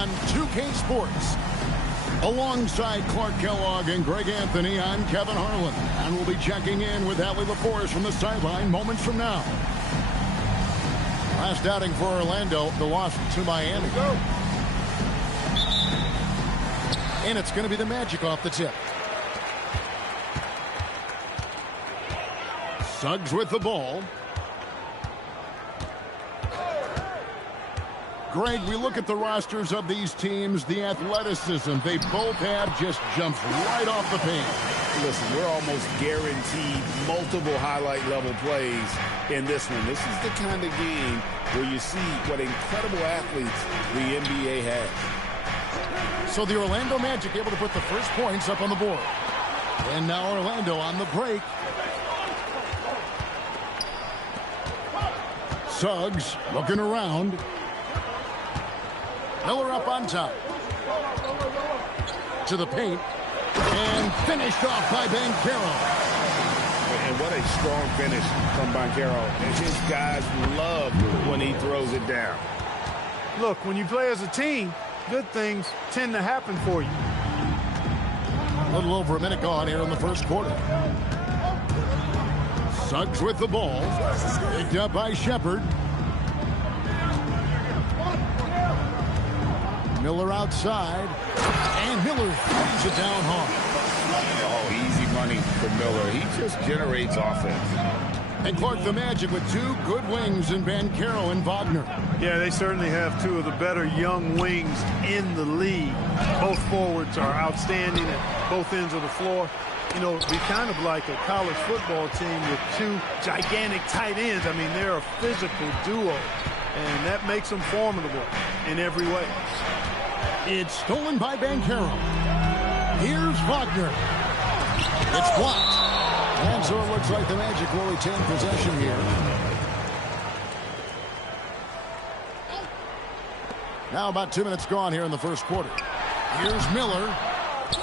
on 2K Sports. Alongside Clark Kellogg and Greg Anthony, I'm Kevin Harlan, and we'll be checking in with Allie LaForce from the sideline moments from now. Last outing for Orlando, the loss to Miami. And it's going to be the Magic off the tip. Suggs with the ball. Greg, we look at the rosters of these teams, the athleticism they both have just jumps right off the page. Listen, we're almost guaranteed multiple highlight level plays in this one. This is the kind of game where you see what incredible athletes the NBA has. So the Orlando Magic able to put the first points up on the board. And now Orlando on the break. Suggs looking around. Miller up on top. To the paint. And finished off by Banchero. And what a strong finish from Banchero. And his guys love when he throws it down. Look, when you play as a team, good things tend to happen for you. A little over a minute gone here in the first quarter. Suggs with the ball. Picked up by Shepard. Miller outside. And Miller throws it down hard. Oh, easy money for Miller. He just generates offense. And Clark, the Magic with two good wings in Banchero and Wagner. Yeah, they certainly have two of the better young wings in the league. Both forwards are outstanding at both ends of the floor. You know, it'd be kind of like a college football team with two gigantic tight ends. I mean, they're a physical duo, and that makes them formidable in every way. It's stolen by Banchero. Here's Wagner. It's blocked. And so it looks like the Magic will retain possession here. Now about 2 minutes gone here in the first quarter. Here's Miller.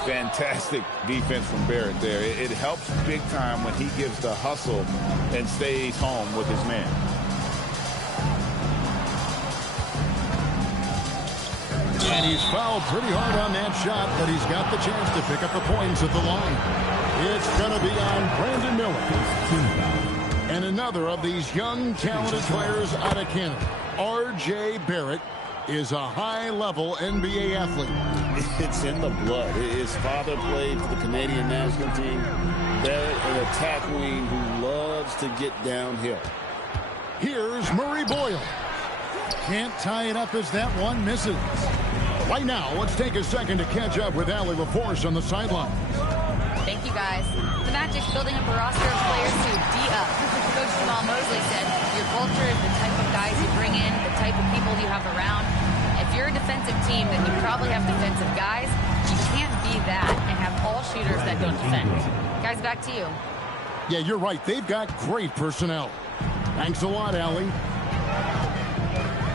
Fantastic defense from Barrett there. It helps big time when he gives the hustle and stays home with his man. And he's fouled pretty hard on that shot, but he's got the chance to pick up the points at the line. It's going to be on Brandon Miller. And another of these young, talented players out of Canada. R.J. Barrett is a high-level NBA athlete. It's in the blood. His father played for the Canadian national team. Barrett, an attack wing who loves to get downhill. Here's Murray Boyle. Can't tie it up as that one misses. Right now, let's take a second to catch up with Allie LaForce on the sideline. Thank you, guys. The Magic's building up a roster of players to D up. Coach Jamal Mosley said, your culture is the type of guys you bring in, the type of people you have around. If you're a defensive team, then you probably have defensive guys. You can't be that and have all shooters that don't defend. Guys, back to you. Yeah, you're right. They've got great personnel. Thanks a lot, Allie.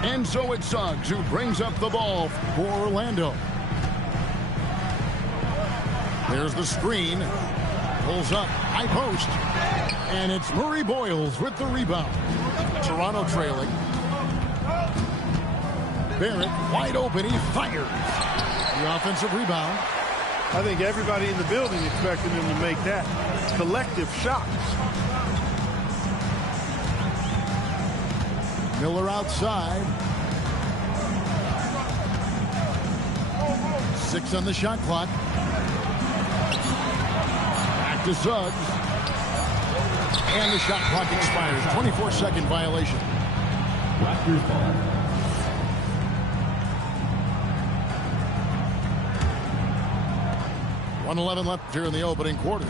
And so it's Suggs who brings up the ball for Orlando. There's the screen. Pulls up, high post. And it's Murray Boyles with the rebound. Toronto trailing. Barrett wide open. He fires. The offensive rebound. I think everybody in the building expected him to make that. Collective shots. Miller outside. 6 on the shot clock. Back to Suggs. And the shot clock expires. 24-second violation. Raptors ball. .111 left here in the opening quarter.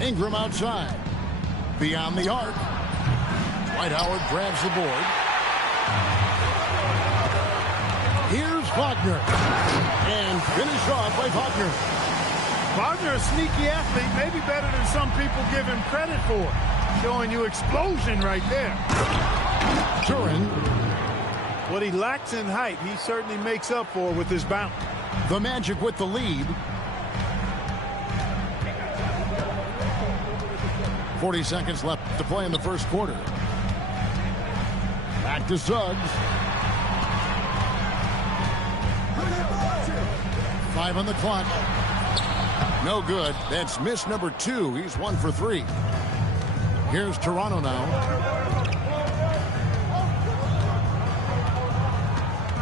Ingram outside. Beyond the arc. Dwight Howard grabs the board. Here's Wagner. And finished off by Wagner. Wagner, a sneaky athlete, maybe better than some people give him credit for. Showing you explosion right there. Turin. What he lacks in height, he certainly makes up for with his bounce. The Magic with the lead. 40 seconds left to play in the first quarter. Back to Suggs. 5 on the clock. No good. That's miss number 2. He's 1 for 3. Here's Toronto now.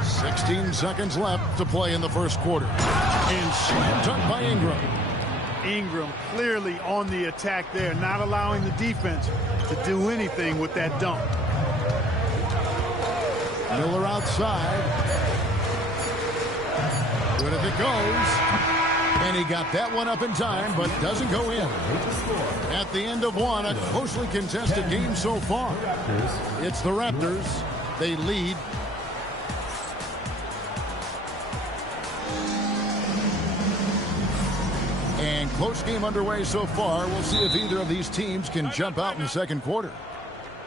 16 seconds left to play in the first quarter. And slam dunk by Ingram. Ingram clearly on the attack there, not allowing the defense to do anything with that dunk. Miller outside. Good if it goes. And he got that one up in time, but doesn't go in. At the end of one, a closely contested game so far. It's the Raptors. They lead. And close game underway so far. We'll see if either of these teams can jump out in the second quarter.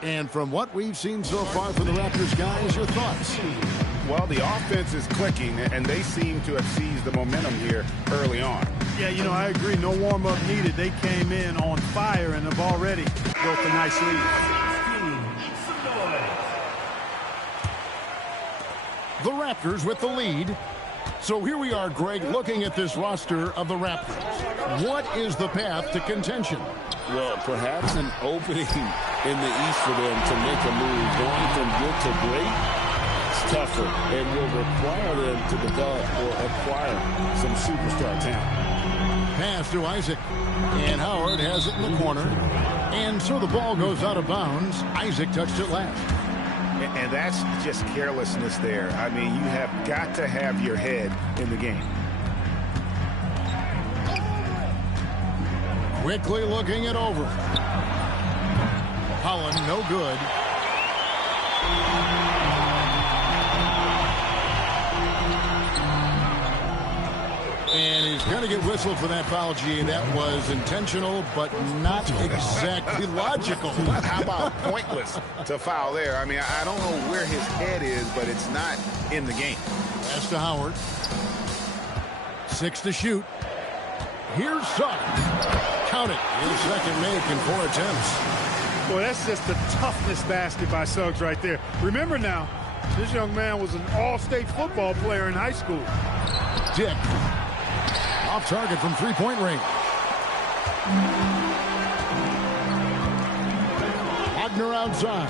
And from what we've seen so far for the Raptors, guys, your thoughts? Well, the offense is clicking, and they seem to have seized the momentum here early on. Yeah, you know, I agree. No warm-up needed. They came in on fire and have already built a nice lead. The Raptors with the lead. So here we are, Greg, looking at this roster of the Raptors. What is the path to contention? Well, perhaps an opening in the East for them to make a move. Going from good to great, it's tougher and will require them to develop or acquire some superstar talent. Pass to Isaac. And Howard has it in the corner. And so the ball goes out of bounds. Isaac touched it last. And that's just carelessness there. I mean, you have got to have your head in the game. Quickly looking it over. Holland, no good. And he's going to get whistled for that foul, G. That was intentional, but not exactly logical. How about pointless to foul there? I mean, I don't know where his head is, but it's not in the game. Pass to Howard. 6 to shoot. Here's Suggs. Count it. His second make in 4 attempts. Boy, that's just the toughness basket by Suggs right there. Remember now, this young man was an all-state football player in high school. Dick. Off target from three-point range. Wagner outside.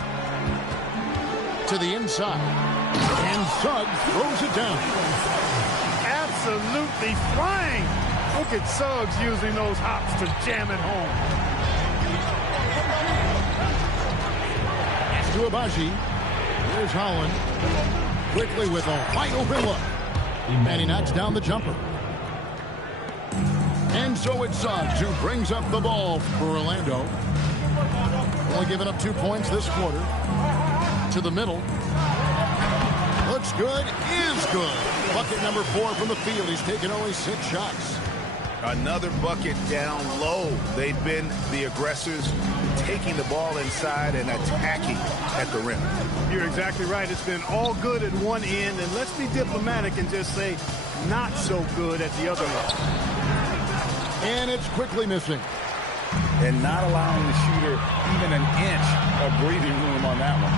To the inside. And Suggs throws it down. Absolutely flying. Look at Suggs using those hops to jam it home. Pass to Abaji. Here's Holland. Quickly with a wide open look. And he knocks down the jumper. And so it's Suggs who brings up the ball for Orlando. Only giving up 2 points this quarter. To the middle. Looks good, is good. Bucket number 4 from the field. He's taken only 6 shots. Another bucket down low. They've been the aggressors, taking the ball inside and attacking at the rim. You're exactly right. It's been all good at one end, and let's be diplomatic and just say not so good at the other level. And it's quickly missing. And not allowing the shooter even an inch of breathing room on that one.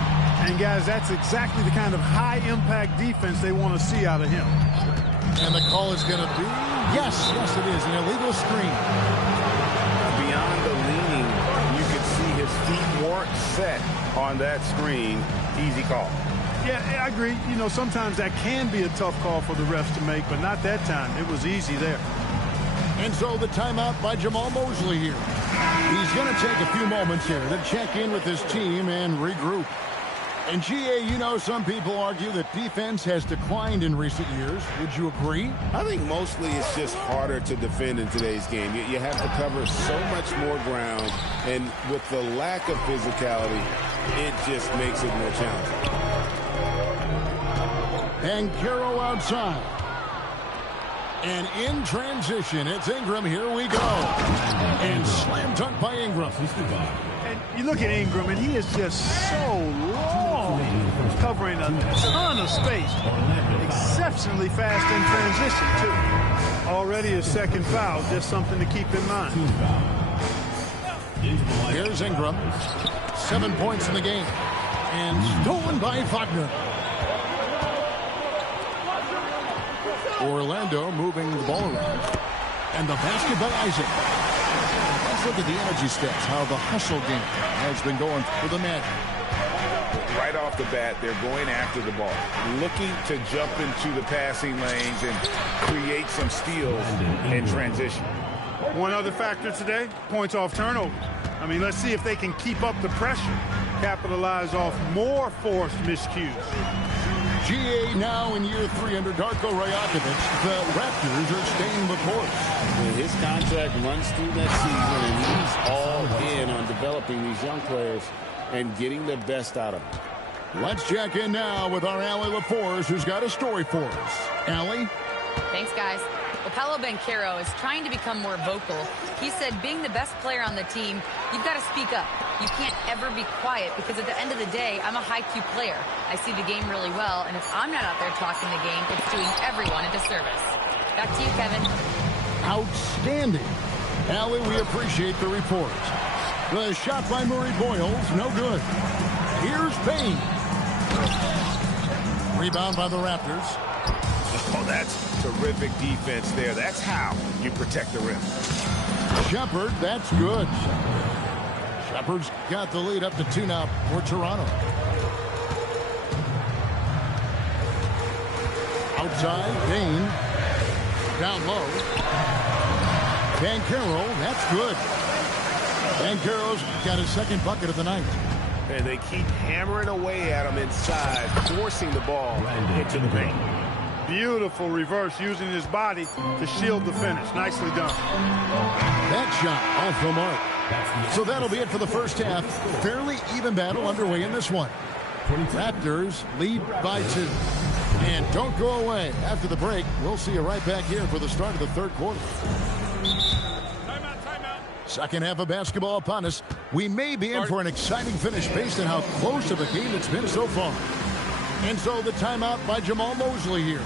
And, guys, that's exactly the kind of high-impact defense they want to see out of him. And the call is going to be, yes, it is, an illegal screen. Beyond the leaning, you could see his feet weren't set on that screen. Easy call. Yeah, I agree. You know, sometimes that can be a tough call for the refs to make, but not that time. It was easy there. And so the timeout by Jamal Mosley here. He's going to take a few moments here to check in with his team and regroup. And, GA, you know, some people argue that defense has declined in recent years. Would you agree? I think mostly it's just harder to defend in today's game. You have to cover so much more ground, and with the lack of physicality, it just makes it more challenging. And Caro outside. And in transition, it's Ingram. Here we go. And slam dunk by Ingram. And you look at Ingram, and he is just so long, covering a ton of space. Exceptionally fast in transition, too. Already his second foul, just something to keep in mind. Here's Ingram. 7 points in the game. And stolen by Wagner. Orlando moving the ball around. And the basket by Isaac. Let's look at the energy stats, how the hustle game has been going for the Magic. Right off the bat, they're going after the ball, looking to jump into the passing lanes and create some steals in transition. One other factor today, points off turnover. I mean, let's see if they can keep up the pressure, capitalize off more forced miscues. GA now in year 3 under Darko Rajakovic. The Raptors are staying the course. His contract runs through that season, and he's all in on developing these young players and getting the best out of them. Let's check in now with our Allie LaForce, who's got a story for us. Allie? Thanks, guys. Well, Paolo Banchero is trying to become more vocal. He said being the best player on the team, you've got to speak up. You can't ever be quiet because at the end of the day, I'm a high-Q player. I see the game really well, and if I'm not out there talking the game, it's doing everyone a disservice. Back to you, Kevin. Outstanding. Allie, we appreciate the report. The shot by Murray Boyles, no good. Here's Payne. Rebound by the Raptors. Oh, that's terrific defense there. That's how you protect the rim. Shepard, that's good. Shepard's got the lead up to 2 now for Toronto. Outside, Payne. Down low. Banchero, that's good. Banchero's got his second bucket of the night. And they keep hammering away at him inside, forcing the ball into the paint. Beautiful reverse, using his body to shield the finish. Nicely done. That shot off the mark. So that'll be it for the first half. Fairly even battle underway in this one. Raptors lead by 2. And don't go away. After the break, we'll see you right back here for the start of the third quarter. Second half of basketball upon us. We may be in for an exciting finish based on how close of a game it's been so far. And so the timeout by Jamal Mosley here.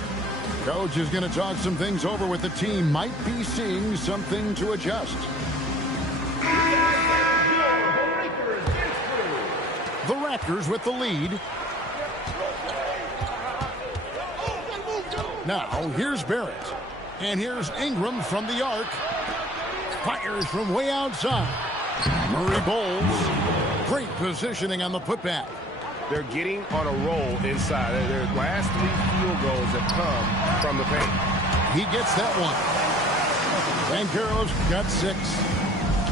Coach is going to talk some things over with the team. Might be seeing something to adjust. The Raptors with the lead. Now, here's Barrett. And here's Ingram from the arc. Fires from way outside. Murray bowls. Great positioning on the putback. They're getting on a roll inside. Their last 3 field goals have come from the paint. He gets that one. Banchero's got 6.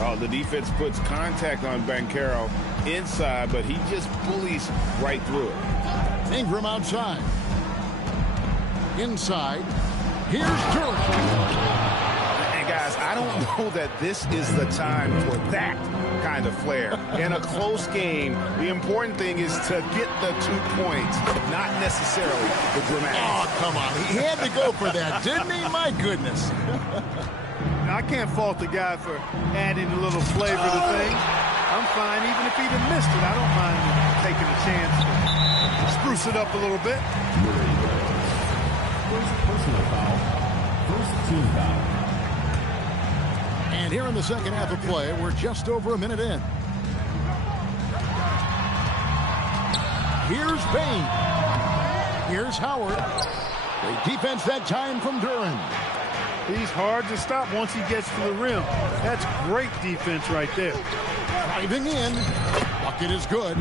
Oh, the defense puts contact on Banchero inside, but he just bullies right through it. Ingram outside. Inside. Here's Durant. Guys, I don't know that this is the time for that kind of flair. In a close game, the important thing is to get the 2 points, not necessarily the dramatic. Oh, come on. He had to go for that, didn't he? My goodness. I can't fault the guy for adding a little flavor to things. I'm fine even if he'd have missed it. I don't mind taking a chance to spruce it up a little bit. First personal foul. First team foul. And here in the second half of play, we're just over a minute in. Here's Payne. Here's Howard. Great defense that time from Duran. He's hard to stop once he gets to the rim. That's great defense right there. Driving in. Bucket is good.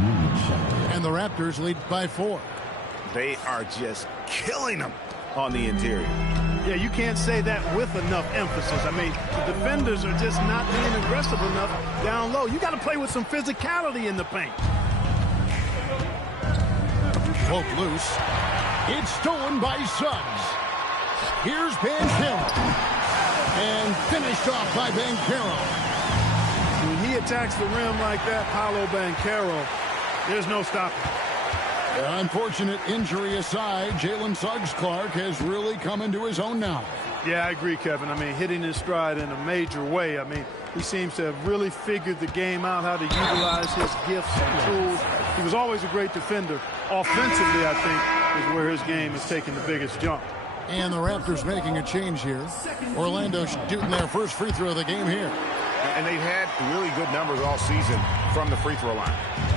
And the Raptors lead by 4. They are just killing them on the interior. Yeah, you can't say that with enough emphasis. I mean, the defenders are just not being aggressive enough down low. You got to play with some physicality in the paint. Poke loose. It's stolen by Suggs. Here's Banchero. And finished off by Banchero. When he attacks the rim like that, Paolo Banchero, there's no stopping. Unfortunate injury aside, Jalen Suggs-Clark has really come into his own now. Yeah, I agree, Kevin. I mean, hitting his stride in a major way. I mean, he seems to have really figured the game out, how to utilize his gifts and tools. He was always a great defender. Offensively, I think, is where his game has taken the biggest jump. And the Raptors making a change here. Orlando shooting their first free throw of the game here. And they've had really good numbers all season from the free throw line.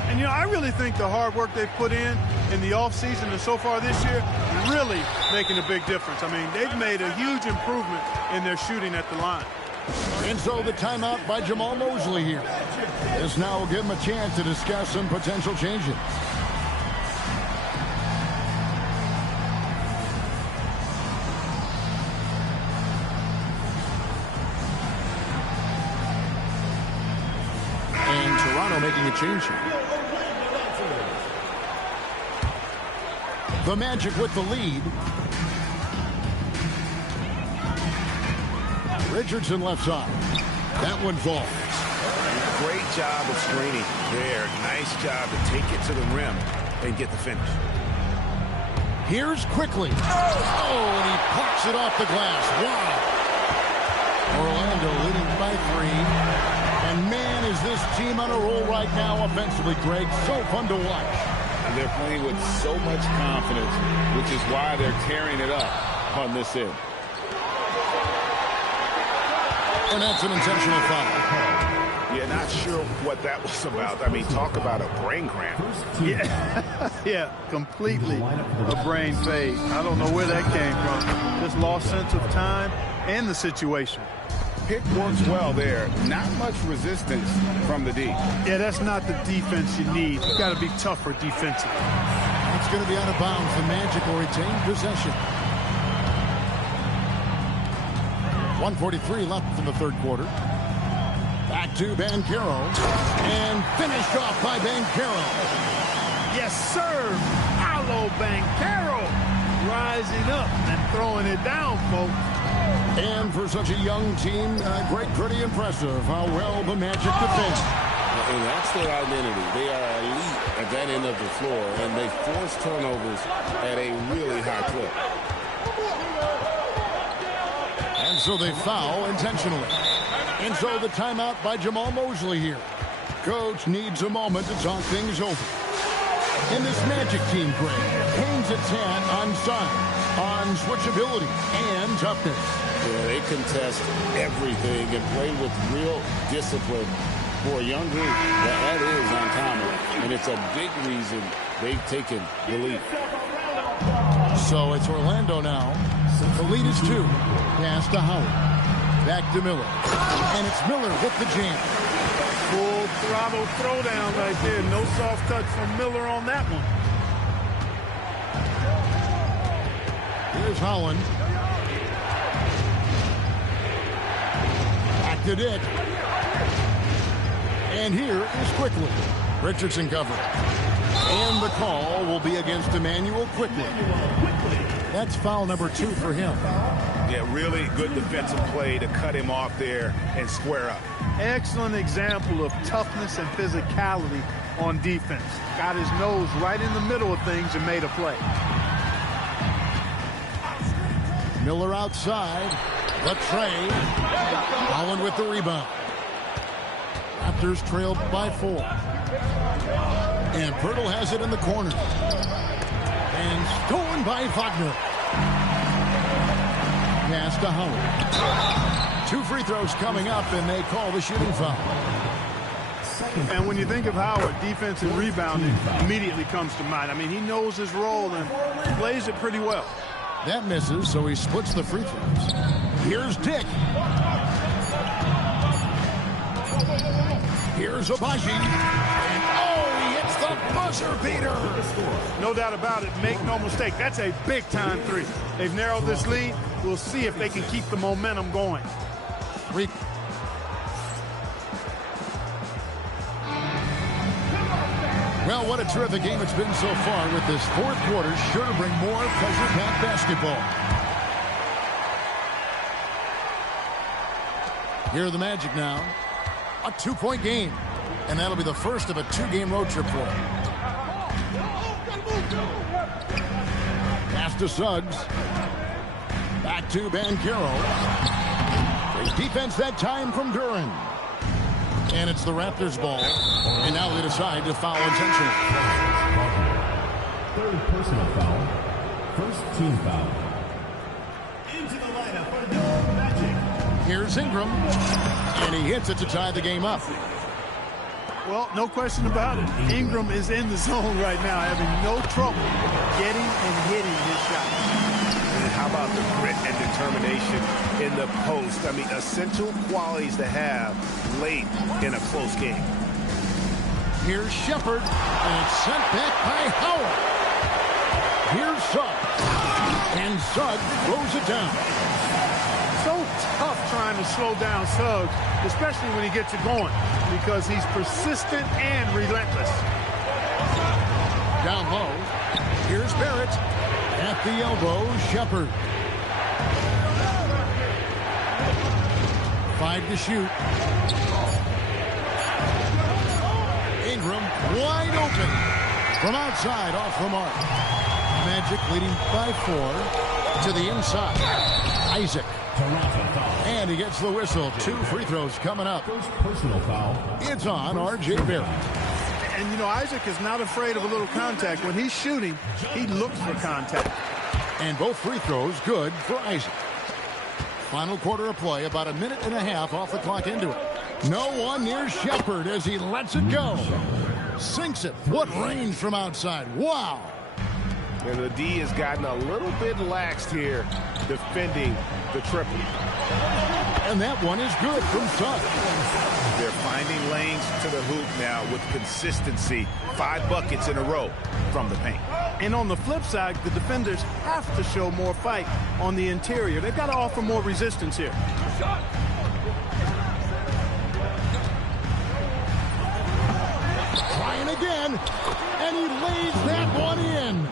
And, I really think the hard work they've put in the offseason and so far this year really making a big difference. I mean, they've made a huge improvement in their shooting at the line. And so the timeout by Jamal Mosley here. This now will give him a chance to discuss some potential changes. And Toronto making a change here. The Magic with the lead. Richardson left side. That one falls. Great job of screening there. Nice job to take it to the rim and get the finish. Here's quickly. Oh, and he pucks it off the glass. Wow. Orlando leading by 3. And man, is this team on a roll right now offensively, Greg. So fun to watch. And they're playing with so much confidence, which is why they're tearing it up on this end. And that's an intentional foul. Yeah, not sure what that was about. I mean, talk about a brain cramp. Yeah, completely a brain fade. I don't know where that came from. Just lost sense of time and the situation. Pick works well there. Not much resistance from the D. Yeah, that's not the defense you need. You got to be tougher defensively. It's going to be out of bounds. The Magic will retain possession. 1:43 left in the third quarter. Back to Banchero. And finished off by Banchero. Yes, sir. Paolo Banchero rising up and throwing it down, folks. And for such a young team, pretty impressive how well the Magic defend. And that's their identity. They are elite at that end of the floor, and they force turnovers at a really high clip. And so they foul intentionally. And so the timeout by Jamal Mosley here. Coach needs a moment to talk things over. In this Magic team, Greg, hangs its hat on size, on switchability, and toughness. Yeah, they contest everything and play with real discipline. For a young group, that is uncommon, and it's a big reason they've taken the lead. So it's Orlando now. The lead is 2. Pass to Howard. Back to Miller. And it's Miller with the jam. Full throttle throwdown right there. No soft touch from Miller on that one. Here's Holland. Back to Dick. And here is Quickly. Richardson covering. And the call will be against Emmanuel Quickly. That's foul number 2 for him. Yeah, really good defensive play to cut him off there and square up. Excellent example of toughness and physicality on defense. Got his nose right in the middle of things and made a play. Miller outside. The trade. Holland with the rebound. Raptors trailed by 4. And Pirtle has it in the corner. And stolen by Wagner. Pass to Howard. 2 free throws coming up, and they call the shooting foul. And when you think of Howard, defense and rebounding immediately comes to mind. I mean, he knows his role and plays it pretty well. That misses, so he splits the free throws. Here's Dick. Here's Abaji. And he hits the buzzer beater. No doubt about it. Make no mistake. That's a big-time 3. They've narrowed this lead. We'll see if they can keep the momentum going. Well, what a terrific game it's been so far with this fourth quarter. Sure to bring more pleasure-packed basketball. Here are the Magic now. A 2-point game. And that'll be the first of a 2-game road trip for them. Pass to Suggs. Back to Banchero. Great defense that time from Duran. And it's the Raptors' ball. And now they decide to foul intentionally. Third personal foul. First team foul. Into the lineup for the Magic. Here's Ingram. And he hits it to tie the game up. Well, no question about it. Ingram is in the zone right now, having no trouble getting and hitting his shot. And how about the grit and determination in the post? I mean, essential qualities to have late in a close game. Here's Shepard, and it's sent back by Howard. Here's Suggs, and Suggs throws it down. So tough trying to slow down Suggs, especially when he gets it going, because he's persistent and relentless. Down low, here's Barrett. At the elbow, Shepard. 5 to shoot. Ingram wide open. From outside, off the mark. Magic leading by 4 to the inside. Isaac. And he gets the whistle. 2 free throws coming up. First personal foul. It's on R.J. Barrett. And, you know, Isaac is not afraid of a little contact. When he's shooting, he looks for contact. And both free throws good for Isaac. Final quarter of play, about a minute and a half off the clock into it. No one near Shepard as he lets it go. Sinks it. What range from outside. Wow. And the D has gotten a little bit laxed here defending the triple. And that one is good from Suggs. They're finding lanes to the hoop now with consistency. 5 buckets in a row from the paint. And on the flip side, the defenders have to show more fight on the interior. They've got to offer more resistance here. Trying again, and he lays that one in.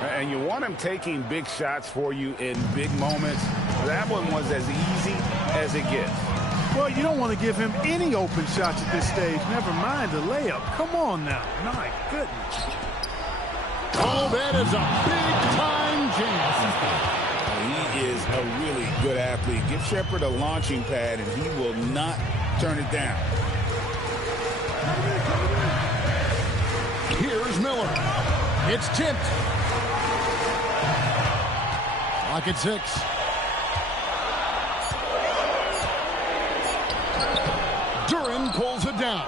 And you want him taking big shots for you in big moments. That one was as easy as it gets. Well, you don't want to give him any open shots at this stage. Never mind the layup. Come on now. My goodness. Oh, that is a big-time chance. He is a really good athlete. Give Shepard a launching pad, and he will not turn it down. Here's Miller. It's tipped. Clock at 6. Duran pulls it down.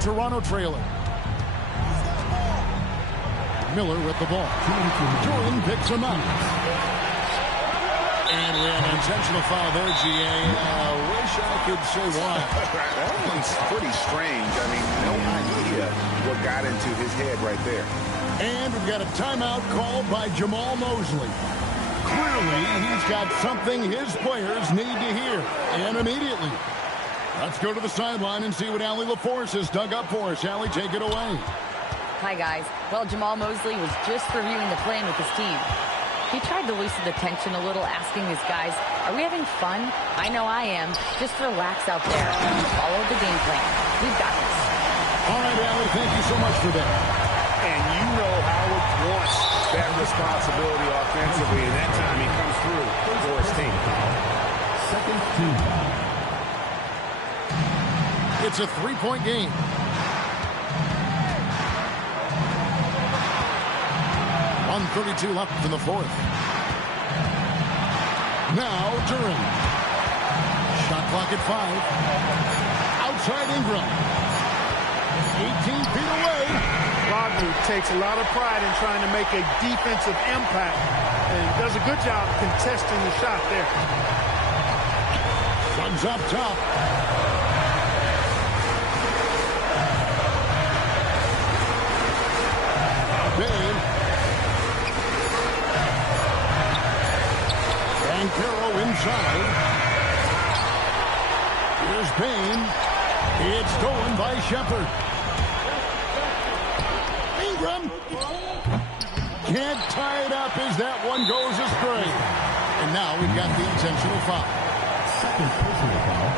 Toronto trailing. Miller with the ball. Duran picks him up. And we have an intentional foul there, GA. Wish I could say why. That one's pretty strange. I mean, no idea what got into his head right there. And we've got a timeout called by Jamal Mosley. Clearly, he's got something his players need to hear, and immediately. Let's go to the sideline and see what Allie LaForce has dug up for us. Allie, take it away. Hi, guys. Well, Jamal Mosley was just reviewing the plan with his team. He tried to loosen the tension a little, asking his guys, are we having fun? I know I am. Just relax out there. Follow the game plan. We've got this. All right, Allie, thank you so much for that. And you know Howard wants that responsibility offensively, and that time he comes through for his team. Second team foul. It's a 3-point game. .132 left in the 4th. Now Duran. Shot clock at 5. Outside Ingram. 18 feet away. Wagner takes a lot of pride in trying to make a defensive impact and does a good job contesting the shot there. Suggs up top. Bain. Banchero inside. Here's Bain. It's stolen by Shepard. Ingram can't tie it up as that one goes astray. And now we've got the intentional foul. Second personal foul.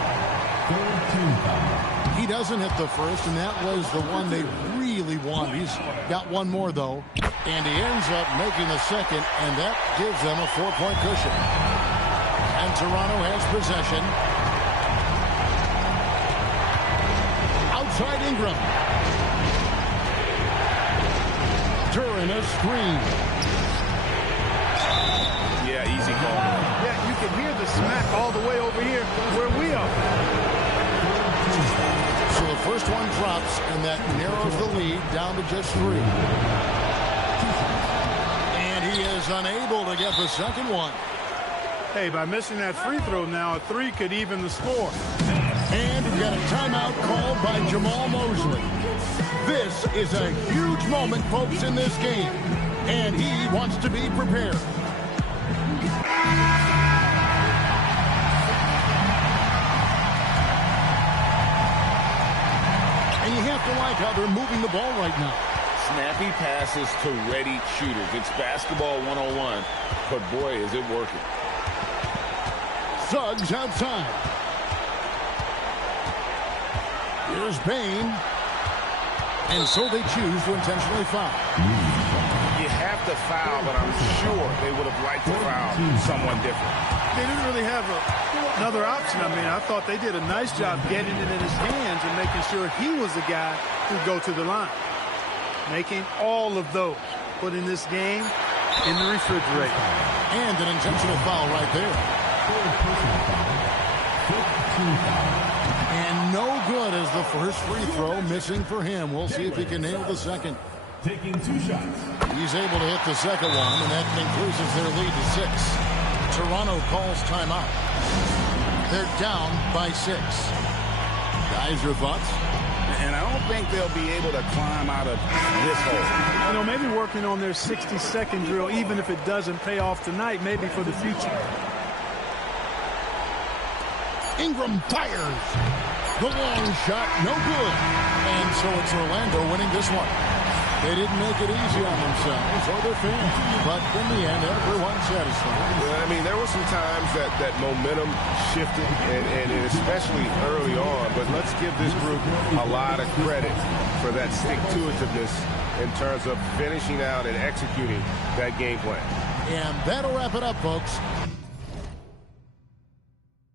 Third team foul. He doesn't hit the first, and that was the one they really wanted. He's got one more, though, and he ends up making the second, and that gives them a 4-point cushion. And Toronto has possession. Outside Ingram. Duran a screen. Yeah, easy call. Yeah, you can hear the smack all the way over here where we are. So the first one drops, and that narrows the lead down to just 3. And he is unable to get the second one. Hey, by missing that free throw now, a 3 could even the score. And we've got a timeout called by Jamal Mosley. This is a huge moment, folks, in this game. And he wants to be prepared. And you have to like how they're moving the ball right now. Snappy passes to ready shooters. It's basketball 101, but boy, is it working. Suggs outside. Here's Bain. And so they choose to intentionally foul. You have to foul, but I'm sure they would have liked to foul someone different. They didn't really have another option. I mean, I thought they did a nice job getting it in his hands and making sure he was the guy who'd go to the line. Making all of those. Putting this game in the refrigerator. And an intentional foul right there. And no good as the first free throw missing for him. We'll see if he can nail the second. Taking 2 shots. He's able to hit the second one, and that increases their lead to 6. Toronto calls timeout. They're down by 6. Guys, your thoughts? And I don't think they'll be able to climb out of this hole. You know, maybe working on their 60-second drill, even if it doesn't pay off tonight, maybe for the future. Ingram fires. The long shot, no good. And so it's Orlando winning this one. They didn't make it easy on themselves or their fans, but in the end, everyone's satisfied. Well, I mean, there were some times that momentum shifted, and especially early on, but let's give this group a lot of credit for that stick-to-itiveness in terms of finishing out and executing that game plan. And that'll wrap it up, folks.